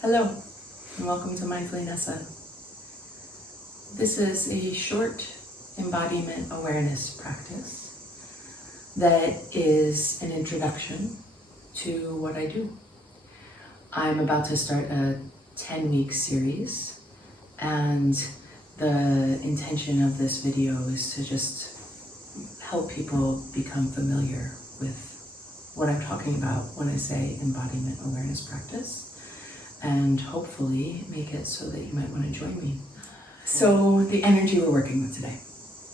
Hello, and welcome to Mindfully Nessa. This is a short embodiment awareness practice that is an introduction to what I do. I'm about to start a 10-week series, and the intention of this video is to just help people become familiar with what I'm talking about when I say embodiment awareness practice, and hopefully make it so that you might want to join me. So the energy we're working with today.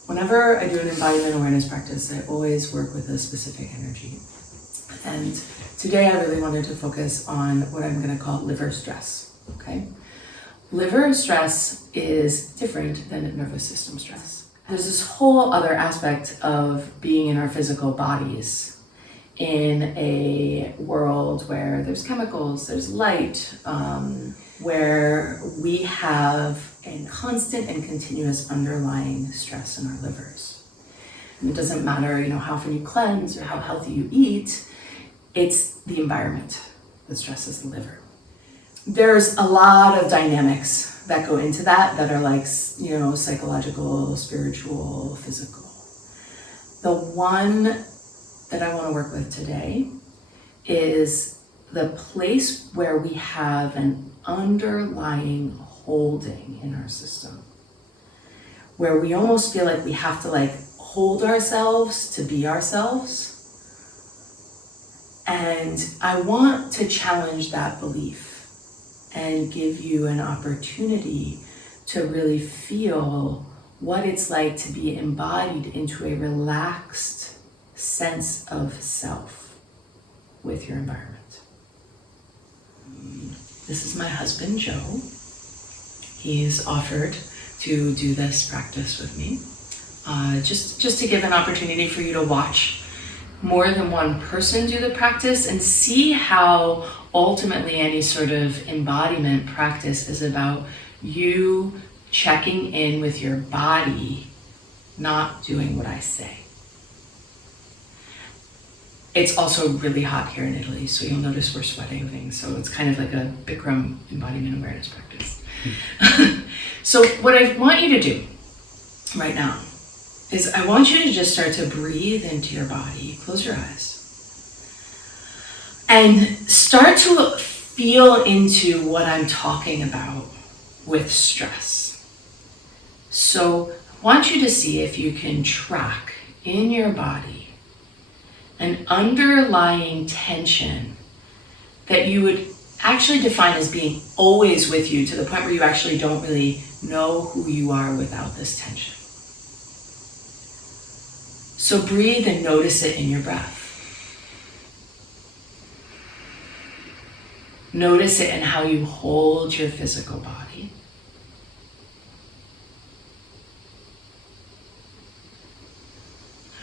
Whenever I do an embodiment awareness practice, I always work with a specific energy. And today I really wanted to focus on what I'm going to call liver stress, okay? Liver stress is different than nervous system stress. There's this whole other aspect of being in our physical bodies in a world where there's chemicals, there's light, where we have a constant and continuous underlying stress in our livers. And it doesn't matter, how often you cleanse or how healthy you eat, it's the environment that stresses the liver. There's a lot of dynamics that go into that are like, psychological, spiritual, physical. The one that I want to work with today is the place where we have an underlying holding in our system, where we almost feel like we have to hold ourselves to be ourselves. And I want to challenge that belief and give you an opportunity to really feel what it's like to be embodied into a relaxed sense of self with your environment. This is my husband, Joe. He's offered to do this practice with me, just to give an opportunity for you to watch more than one person do the practice and see how ultimately any sort of embodiment practice is about you checking in with your body, not doing what I say. It's also really hot here in Italy, so you'll notice we're sweating, so it's kind of like a Bikram embodiment awareness practice. So what I want you to do right now is I want you to just start to breathe into your body. Close your eyes. And start to feel into what I'm talking about with stress. So I want you to see if you can track in your body an underlying tension that you would actually define as being always with you, to the point where you actually don't really know who you are without this tension. So breathe and notice it in your breath. Notice it in how you hold your physical body.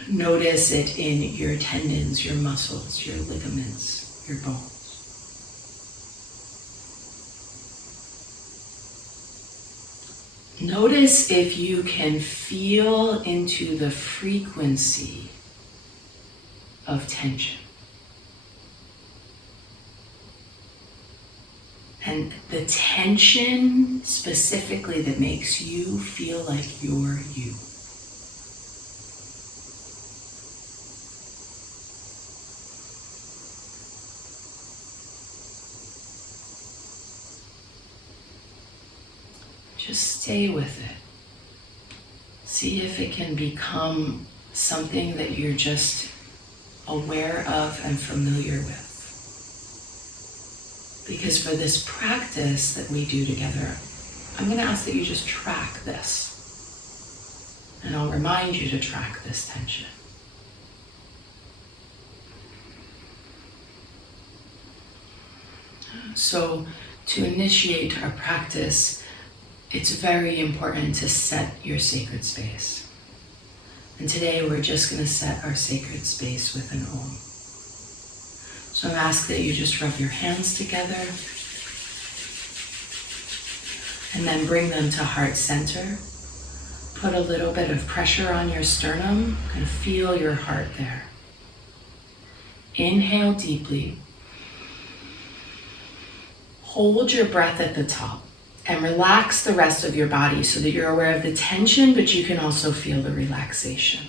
Notice it in your tendons, your muscles, your ligaments, your bones. Notice if you can feel into the frequency of tension. And the tension specifically that makes you feel like you're you. Just stay with it. See if it can become something that you're just aware of and familiar with. Because for this practice that we do together, I'm going to ask that you just track this. And I'll remind you to track this tension. So to initiate our practice, it's very important to set your sacred space. And today we're just going to set our sacred space with an Om. So I ask that you just rub your hands together and then bring them to heart center. Put a little bit of pressure on your sternum and feel your heart there. Inhale deeply. Hold your breath at the top and relax the rest of your body so that you're aware of the tension, but you can also feel the relaxation.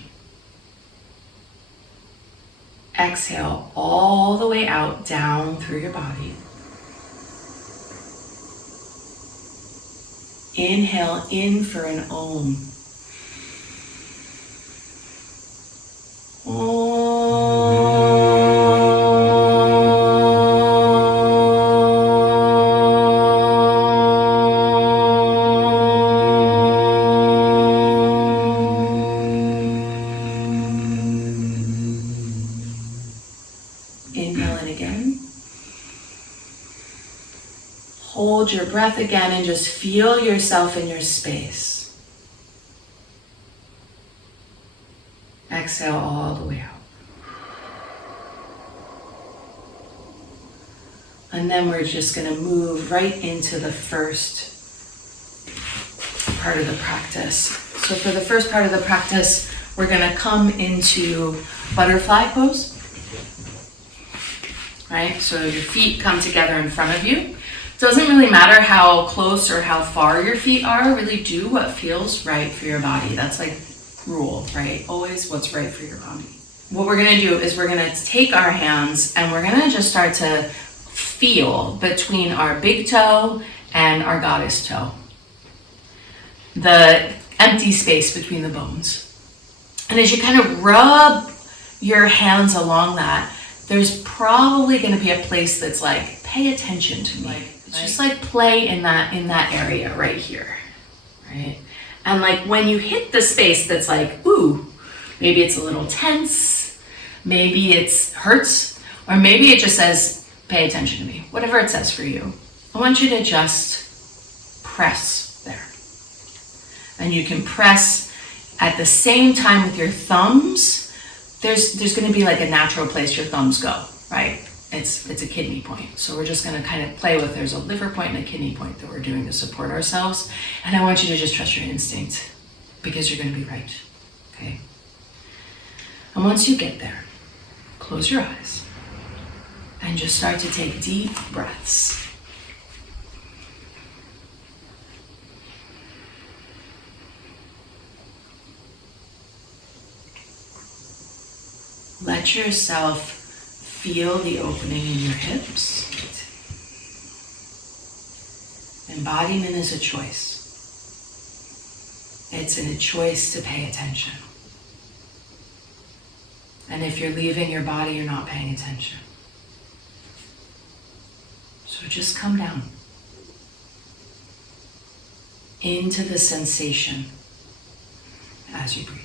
Exhale all the way out, down through your body. Inhale in for an Om. Inhale in again. Hold your breath again and just feel yourself in your space. Exhale all the way out. And then we're just going to move right into the first part of the practice. So for the first part of the practice, we're going to come into butterfly pose. Right? So your feet come together in front of you. Doesn't really matter how close or how far your feet are. Really do what feels right for your body. That's like rule, right? Always what's right for your body. What we're going to do is we're going to take our hands and we're going to just start to feel between our big toe and our goddess toe. The empty space between the bones. And as you kind of rub your hands along that, there's probably going to be a place that's like, pay attention to me. It's just like play in that area right here, right? And like when you hit the space that's like, ooh, maybe it's a little tense, maybe it hurts, or maybe it just says, pay attention to me. Whatever it says for you. I want you to just press there. And you can press at the same time with your thumbs. There's going to be like a natural place your thumbs go, right? It's a kidney point. So we're just going to kind of play with, there's a liver point and a kidney point that we're doing to support ourselves. And I want you to just trust your instinct because you're going to be right, okay? And once you get there, close your eyes and just start to take deep breaths. Let yourself feel the opening in your hips. Embodiment is a choice. It's a choice to pay attention. And if you're leaving your body, you're not paying attention. So just come down into the sensation as you breathe.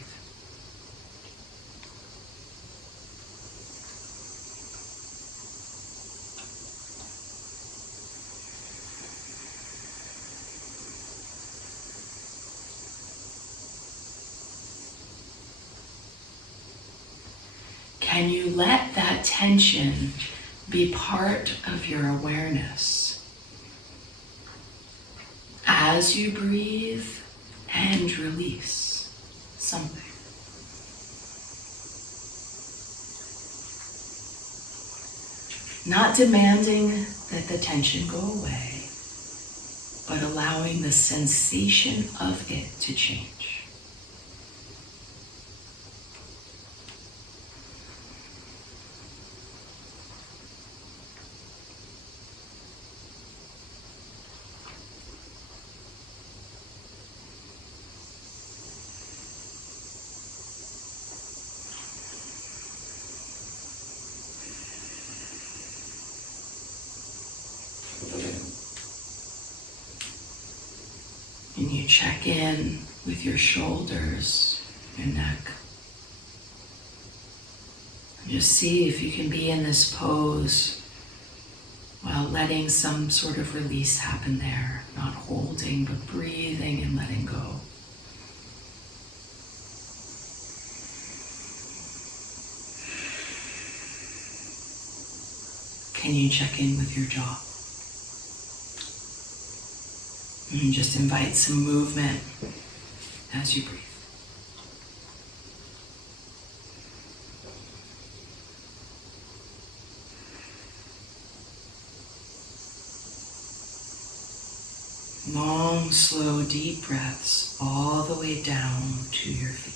Can you let that tension be part of your awareness as you breathe and release something? Not demanding that the tension go away, but allowing the sensation of it to change. And you check in with your shoulders, your neck. And just see if you can be in this pose while letting some sort of release happen there. Not holding, but breathing and letting go. Can you check in with your jaw? And just invite some movement as you breathe. Long, slow, deep breaths all the way down to your feet.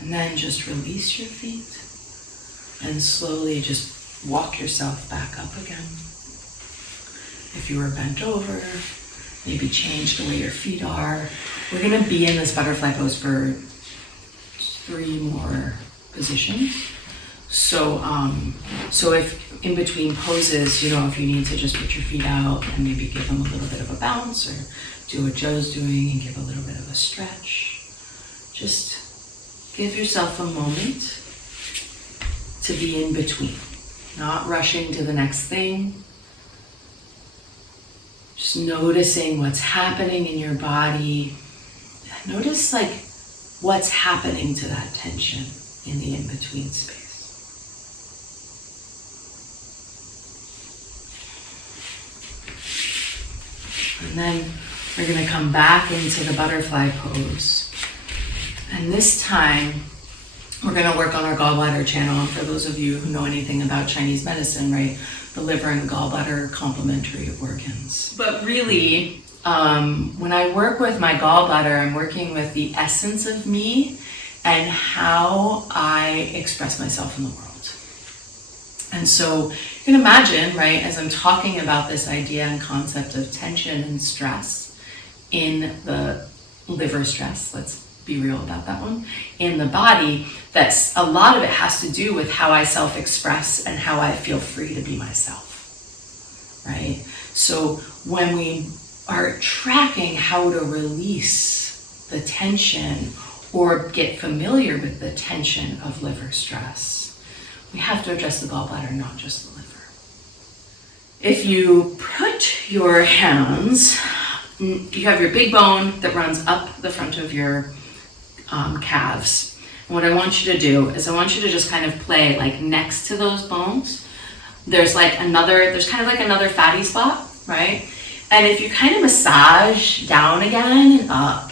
And then just release your feet and slowly just walk yourself back up again. If you were bent over, maybe change the way your feet are. We're going to be in this butterfly pose for 3 more positions. So if in between poses, if you need to just put your feet out and maybe give them a little bit of a bounce, or do what Joe's doing and give a little bit of a stretch, just give yourself a moment to be in between, not rushing to the next thing. Just noticing what's happening in your body. Notice what's happening to that tension in the in-between space. And then we're going to come back into the butterfly pose. And this time, we're going to work on our gallbladder channel. And for those of you who know anything about Chinese medicine, right, the liver and the gallbladder are complementary organs. But really, when I work with my gallbladder, I'm working with the essence of me and how I express myself in the world. And so you can imagine, right, as I'm talking about this idea and concept of tension and stress in the liver stress, let's be real about that one, in the body, that's a lot of it has to do with how I self-express and how I feel free to be myself, right? So when we are tracking how to release the tension or get familiar with the tension of liver stress, we have to address the gallbladder, not just the liver. If you put your hands, you have your big bone that runs up the front of your calves. And what I want you to do is I want you to just kind of play next to those bones. There's kind of another fatty spot, right? And if you kind of massage down again and up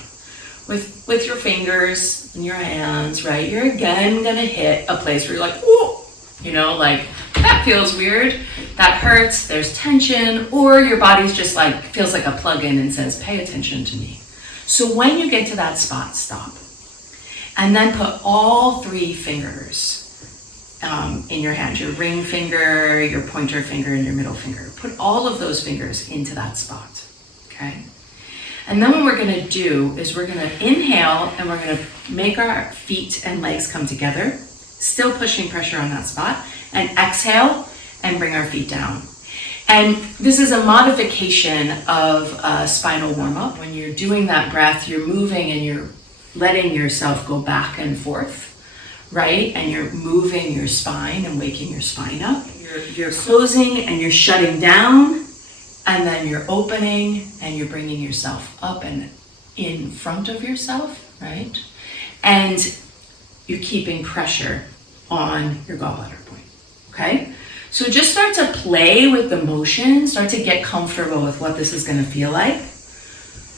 with your fingers and your hands, right, you're again gonna hit a place where you're like, whoa, that feels weird, that hurts, there's tension, or your body's just feels like a plug-in and says, pay attention to me. So when you get to that spot, stop. And then put all 3 fingers in your hand, your ring finger, your pointer finger, and your middle finger. Put all of those fingers into that spot, okay? And then what we're gonna do is we're gonna inhale and we're gonna make our feet and legs come together, still pushing pressure on that spot, and exhale and bring our feet down. And this is a modification of a spinal warm-up. When you're doing that breath, you're moving and you're letting yourself go back and forth, right? And you're moving your spine and waking your spine up. You're closing and you're shutting down, and then you're opening and you're bringing yourself up and in front of yourself, right? And you're keeping pressure on your gallbladder point, okay? So just start to play with the motion, start to get comfortable with what this is gonna feel like,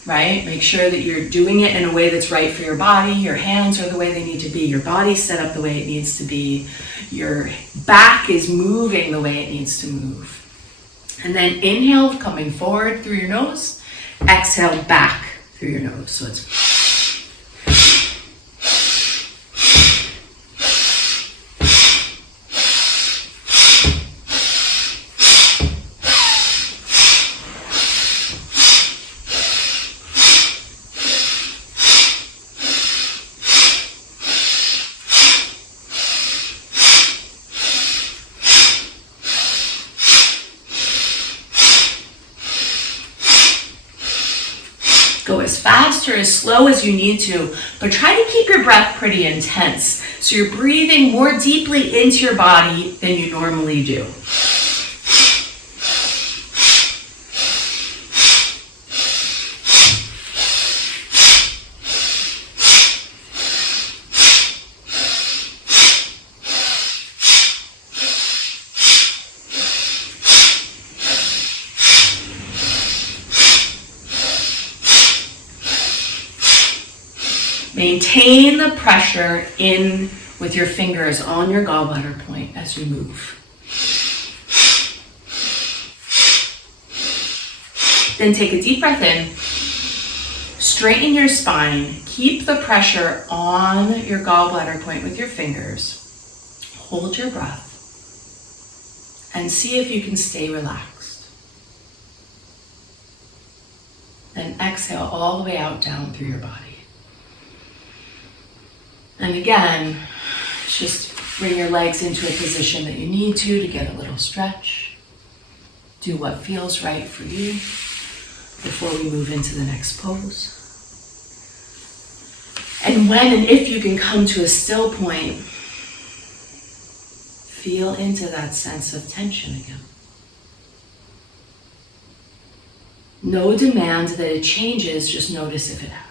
right? Make sure that you're doing it in a way that's right for your body. Your hands are the way they need to be. Your body's set up the way it needs to be. Your back is moving the way it needs to move. And then inhale, coming forward through your nose. Exhale, back through your nose. So it's... Go as fast or as slow as you need to, but try to keep your breath pretty intense. So you're breathing more deeply into your body than you normally do. Maintain the pressure in with your fingers on your gallbladder point as you move. Then take a deep breath in, straighten your spine, keep the pressure on your gallbladder point with your fingers, hold your breath, and see if you can stay relaxed. Then exhale all the way out down through your body. And again, just bring your legs into a position that you need to get a little stretch. Do what feels right for you before we move into the next pose. And when and if you can come to a still point, feel into that sense of tension again. No demand that it changes, just notice if it has.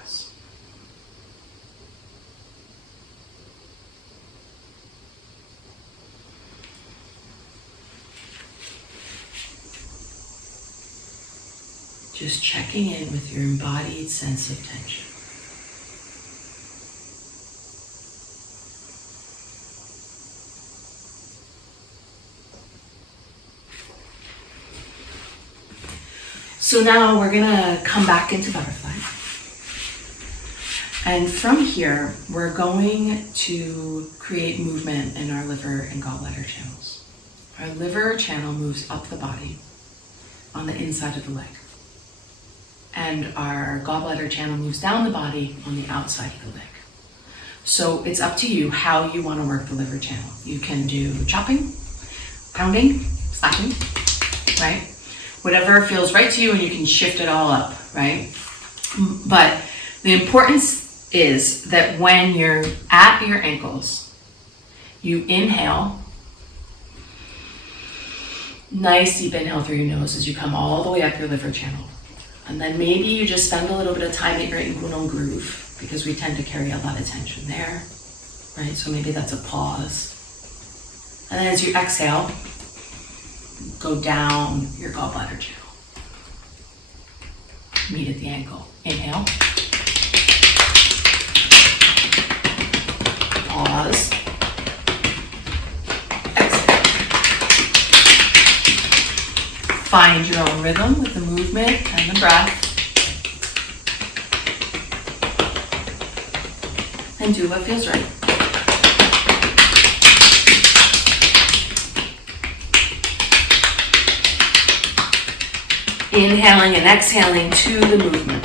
Just checking in with your embodied sense of tension. So now we're gonna come back into butterfly. And from here, we're going to create movement in our liver and gallbladder channels. Our liver channel moves up the body on the inside of the leg. And our gallbladder channel moves down the body on the outside of the leg. So it's up to you how you want to work the liver channel. You can do chopping, pounding, slapping, right? Whatever feels right to you, and you can shift it all up, right? But the importance is that when you're at your ankles, you inhale, nice deep inhale through your nose as you come all the way up your liver channel. And then maybe you just spend a little bit of time at your inguinal groove, because we tend to carry a lot of tension there, right? So maybe that's a pause. And then as you exhale, go down your gallbladder channel. Meet at the ankle. Inhale. Pause. Exhale. Find your own rhythm with the movement and the breath. And do what feels right. Inhaling and exhaling to the movement.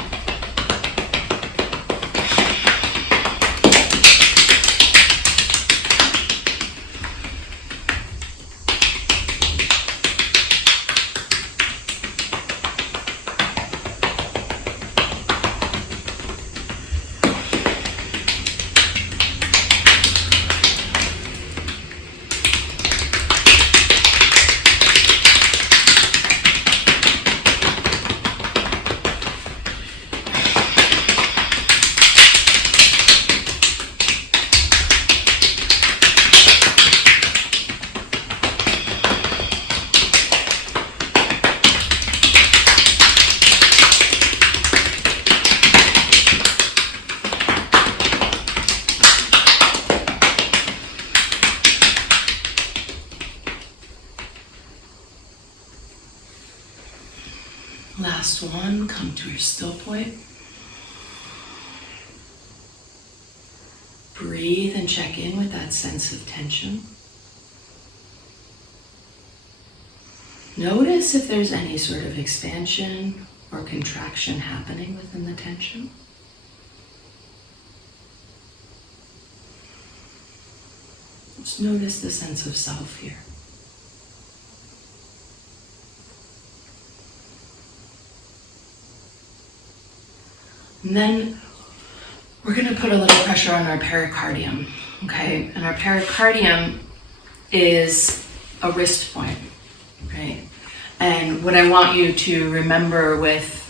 Last one, come to your still point. Breathe and check in with that sense of tension. Notice if there's any sort of expansion or contraction happening within the tension. Just notice the sense of self here. And then we're going to put a little pressure on our pericardium, okay? And our pericardium is a wrist point, right? And what I want you to remember with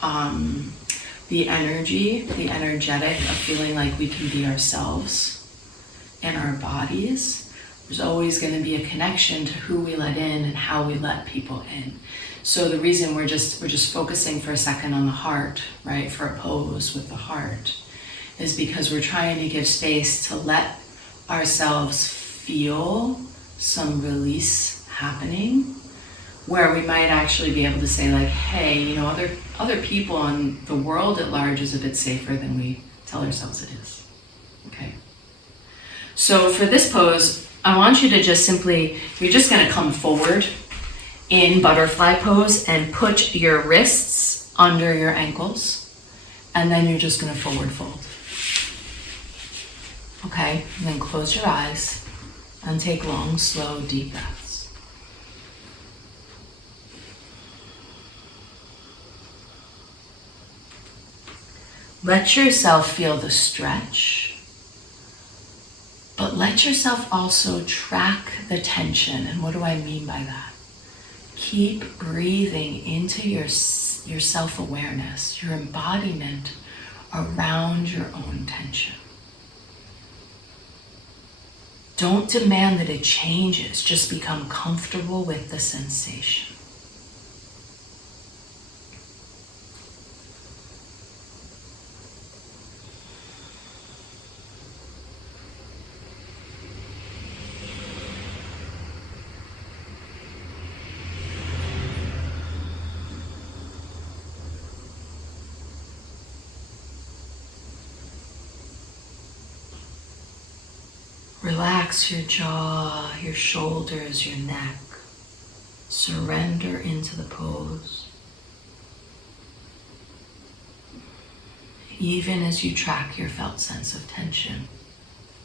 the energy, the energetic of feeling like we can be ourselves in our bodies, there's always going to be a connection to who we let in and how we let people in. So the reason we're just focusing for a second on the heart, right, for a pose with the heart, is because we're trying to give space to let ourselves feel some release happening, where we might actually be able to say like, hey, you know, other people and the world at large is a bit safer than we tell ourselves it is. Okay. So for this pose, I want you to just simply, you're just gonna come forward in butterfly pose and put your wrists under your ankles, and then you're just gonna forward fold. Okay, and then close your eyes and take long, slow, deep breaths. Let yourself feel the stretch, but let yourself also track the tension. And what do I mean by that? Keep breathing into your self-awareness, your embodiment around your own tension. Don't demand that it changes, just become comfortable with the sensation. Relax your jaw, your shoulders, your neck. Surrender into the pose. Even as you track your felt sense of tension,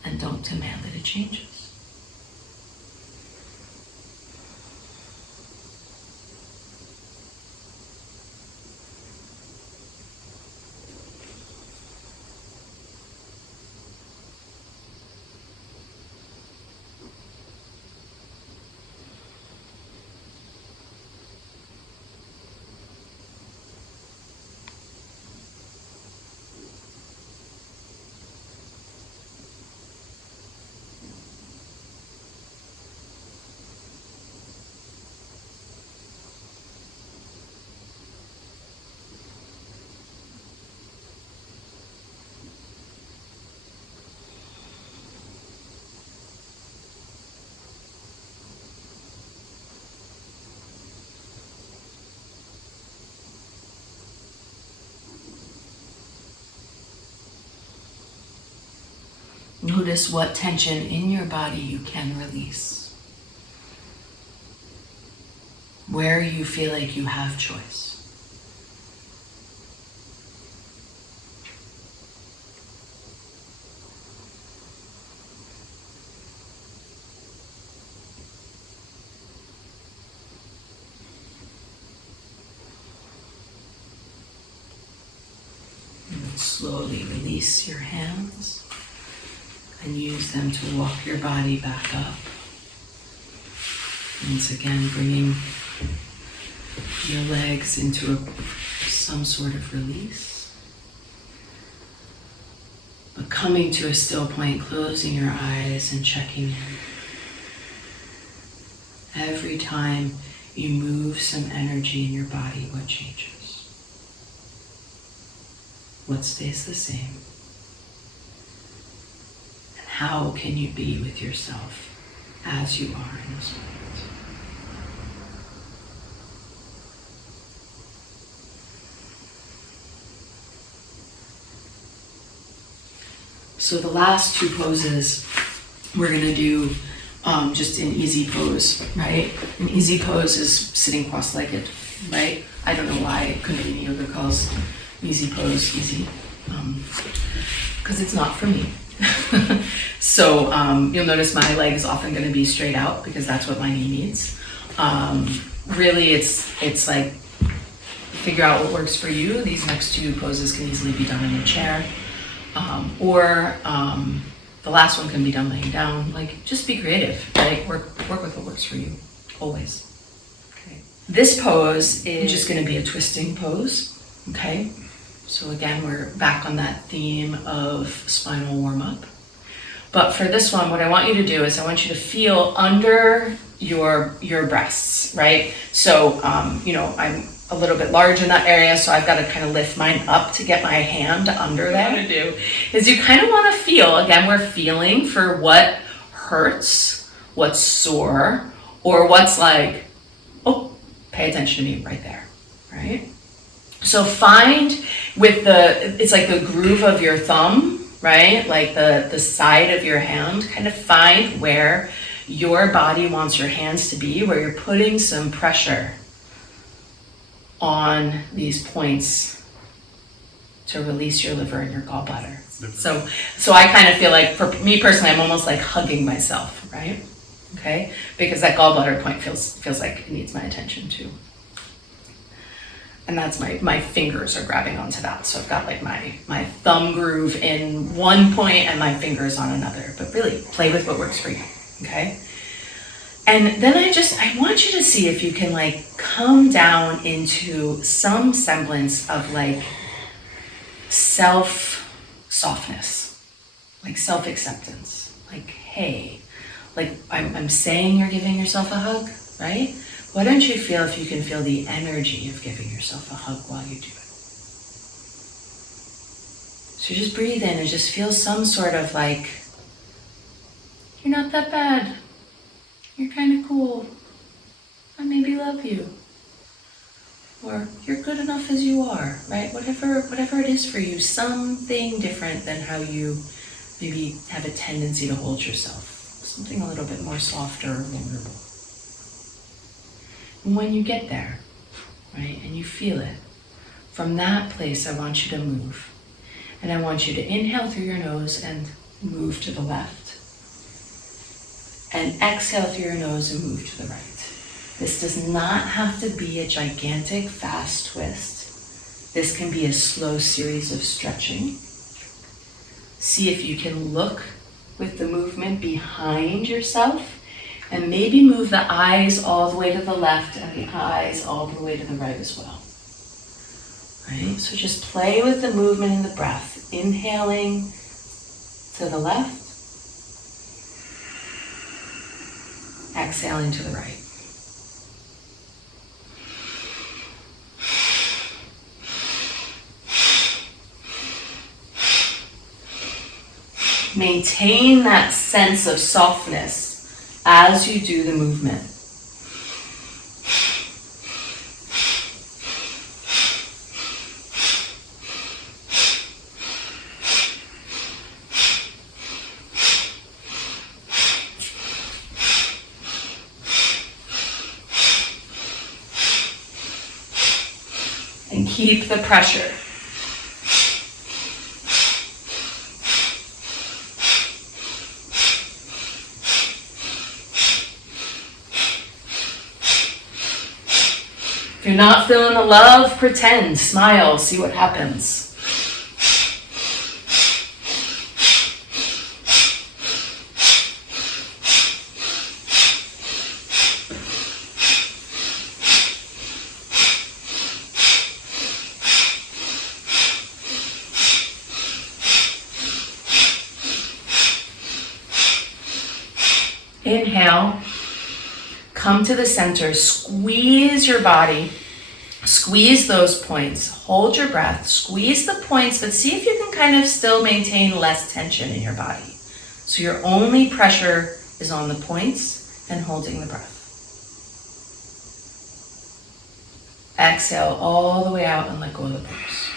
and don't demand that it changes. Notice what tension in your body you can release. Where you feel like you have choice. And slowly release your hands. And use them to walk your body back up. Once again, bringing your legs into some sort of release. But coming to a still point, closing your eyes and checking in. Every time you move some energy in your body, what changes? What stays the same? How can you be with yourself as you are in this moment? So the last two poses we're going to do just an easy pose, right? An easy pose is sitting cross-legged, right? I don't know why Kundalini Yoga calls easy pose easy, because it's not for me. So you'll notice my leg is often going to be straight out because that's what my knee needs. Really, it's like figure out what works for you. These next two poses can easily be done in a chair, or the last one can be done laying down. Like, just be creative, right? Work with what works for you, always. Okay. This pose is just going to be a twisting pose. Okay. So again, we're back on that theme of spinal warm-up. But for this one, what I want you to do is I want you to feel under your breasts, right? So, a little bit large in that area, so I've got to kind of lift mine up to get my hand under there. What you do is you kind of want to feel, again, we're feeling for what hurts, what's sore, or what's like, oh, pay attention to me right there, right? So find it's like the groove of your thumb, right? Like the side of your hand, kind of find where your body wants your hands to be, where you're putting some pressure on these points to release your liver and your gallbladder. So I kind of feel like, for me personally, I'm almost like hugging myself, right? Okay, because that gallbladder point feels like it needs my attention too. And that's my fingers are grabbing onto that. So I've got like my thumb groove in one point and my fingers on another. But really, play with what works for you, okay? And then I want you to see if you can like come down into some semblance of like self-softness, like self-acceptance. Like, hey, like I'm saying you're giving yourself a hug, right? Why don't you feel if you can feel the energy of giving yourself a hug while you do it? So just breathe in and just feel some sort of like, you're not that bad. You're kind of cool. I maybe love you. Or you're good enough as you are, right? Whatever it is for you, something different than how you maybe have a tendency to hold yourself. Something a little bit more softer or vulnerable. And when you get there, right, and you feel it, from that place I want you to move. And I want you to inhale through your nose and move to the left. And exhale through your nose and move to the right. This does not have to be a gigantic, fast twist. This can be a slow series of stretching. See if you can look with the movement behind yourself and maybe move the eyes all the way to the left and the eyes all the way to the right as well. Right? So just play with the movement and the breath. Inhaling to the left. Exhaling to the right. Maintain that sense of softness as you do the movement. And keep the pressure. If you're not feeling the love, pretend, smile, see what happens. Inhale, come to the center, squeeze your body, squeeze those points, hold your breath, squeeze the points, but see if you can kind of still maintain less tension in your body. So your only pressure is on the points and holding the breath. Exhale all the way out and let go of the pose.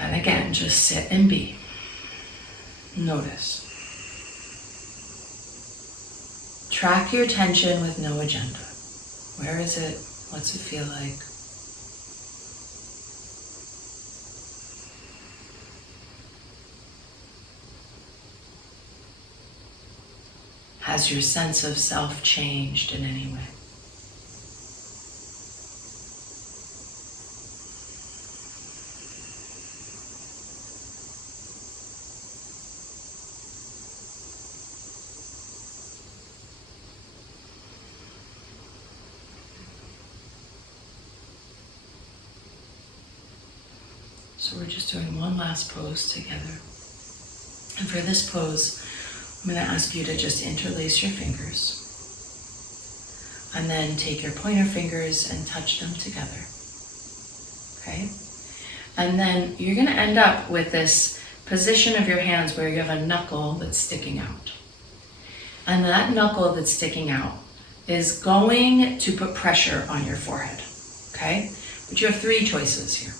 And again, just sit and be. Notice. Track your tension with no agenda. Where is it? What's it feel like? Has your sense of self changed in any way? So we're just doing one last pose together. And for this pose, I'm going to ask you to just interlace your fingers. And then take your pointer fingers and touch them together. Okay? And then you're going to end up with this position of your hands where you have a knuckle that's sticking out. And that knuckle that's sticking out is going to put pressure on your forehead. Okay? But you have three choices here.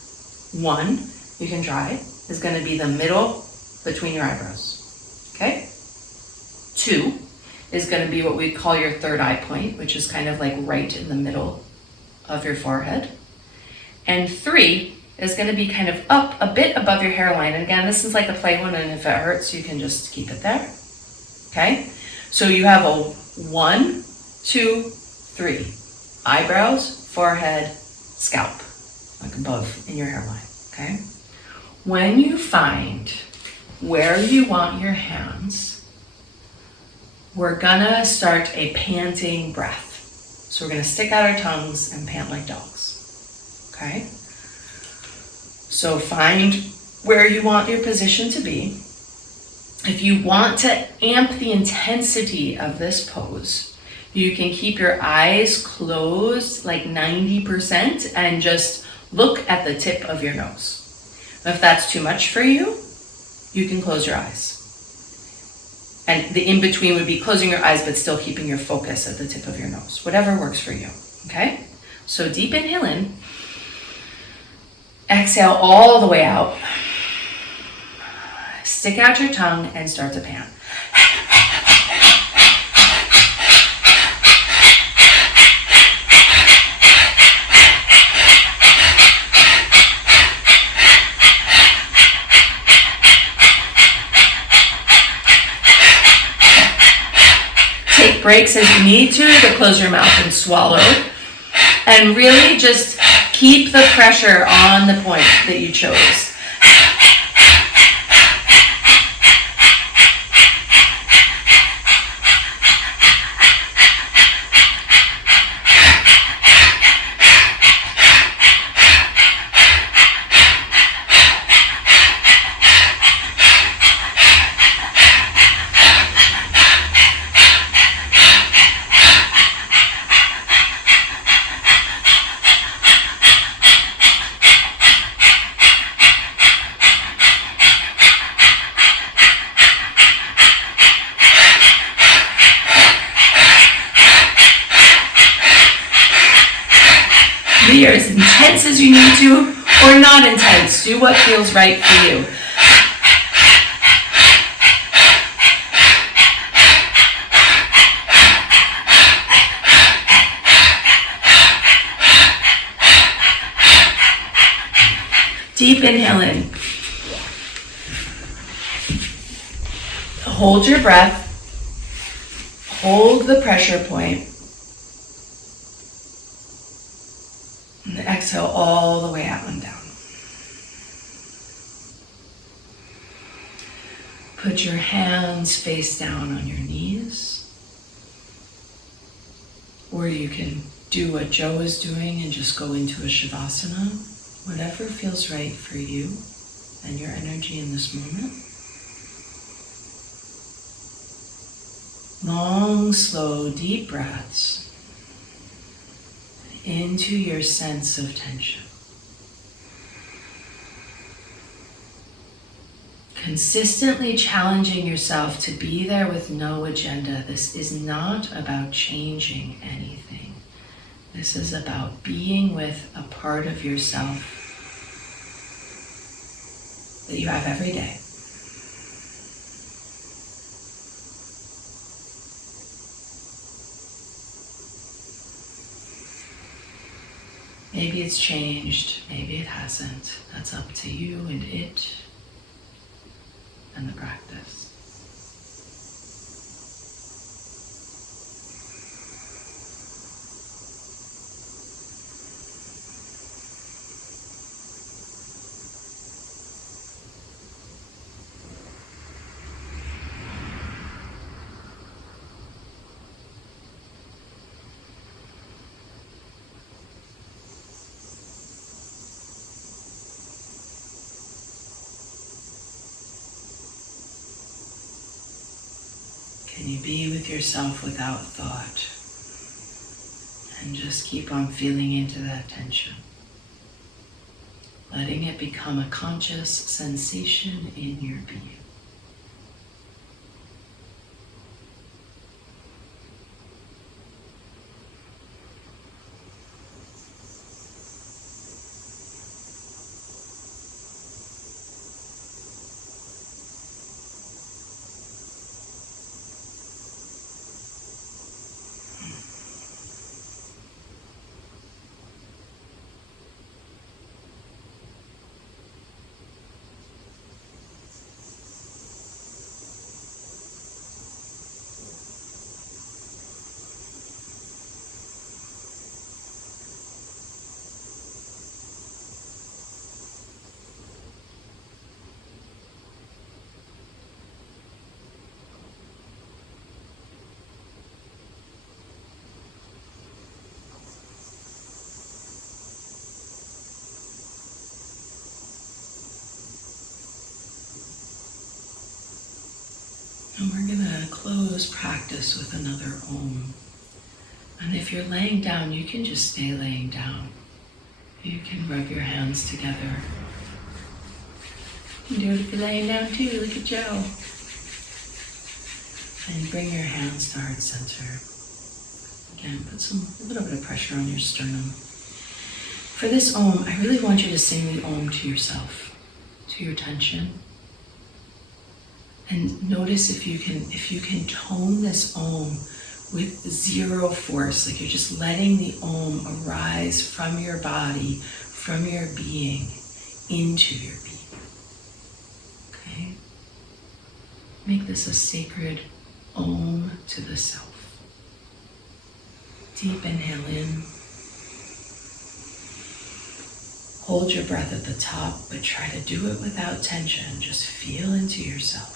One, you can try, is going to be the middle between your eyebrows. Okay? Two is going to be what we call your third eye point, which is kind of like right in the middle of your forehead. And three is going to be kind of up a bit above your hairline. And again, this is like a play one, and if it hurts, you can just keep it there. Okay? So you have a 1, 2, 3. Eyebrows, forehead, scalp, like above in your hairline. Okay? When you find where you want your hands, we're gonna start a panting breath. So we're gonna stick out our tongues and pant like dogs. Okay? So find where you want your position to be. If you want to amp the intensity of this pose, you can keep your eyes closed like 90% and just look at the tip of your nose. If that's too much for you, you can close your eyes. And the in-between would be closing your eyes but still keeping your focus at the tip of your nose. Whatever works for you, okay? So deep inhale in. Exhale all the way out. Stick out your tongue and start to pant. Take breaks as you need to close your mouth and swallow. And really just keep the pressure on the point that you chose. Be as intense as you need to, or not intense. Do what feels right for you. Deep inhale in. Hold your breath. Hold the pressure point. And exhale all the way out and down. Put your hands face down on your knees. Or you can do what Joe is doing and just go into a Shavasana. Whatever feels right for you and your energy in this moment. Long, slow, deep breaths into your sense of tension. Consistently challenging yourself to be there with no agenda. This is not about changing anything. This is about being with a part of yourself that you have every day. Maybe it's changed, maybe it hasn't. That's up to you and it and the practice. Can you be with yourself without thought? And just keep on feeling into that tension. Letting it become a conscious sensation in your being. And we're going to close practice with another Om. And if you're laying down, you can just stay laying down. You can rub your hands together. You can do it if you're laying down too. Look at Joe. And bring your hands to heart center. Again, put a little bit of pressure on your sternum. For this Om, I really want you to sing the Om to yourself, to your tension. And notice if you can tone this Om with zero force, like you're just letting the Om arise from your body, from your being, into your being. Okay? Make this a sacred Om to the self. Deep inhale in. Hold your breath at the top, but try to do it without tension. Just feel into yourself.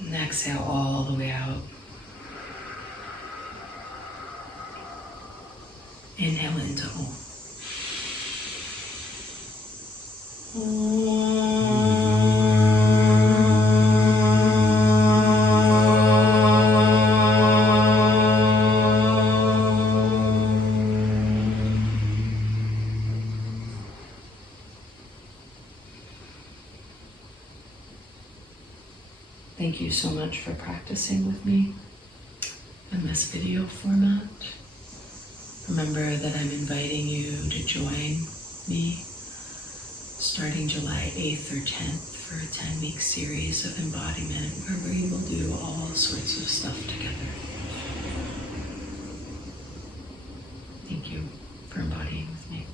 And exhale all the way out. Inhale into Om. Thank you so much for practicing with me in this video format. Remember that I'm inviting you to join me starting July 8th or 10th for a 10-week series of embodiment where we will do all sorts of stuff together. Thank you for embodying with me.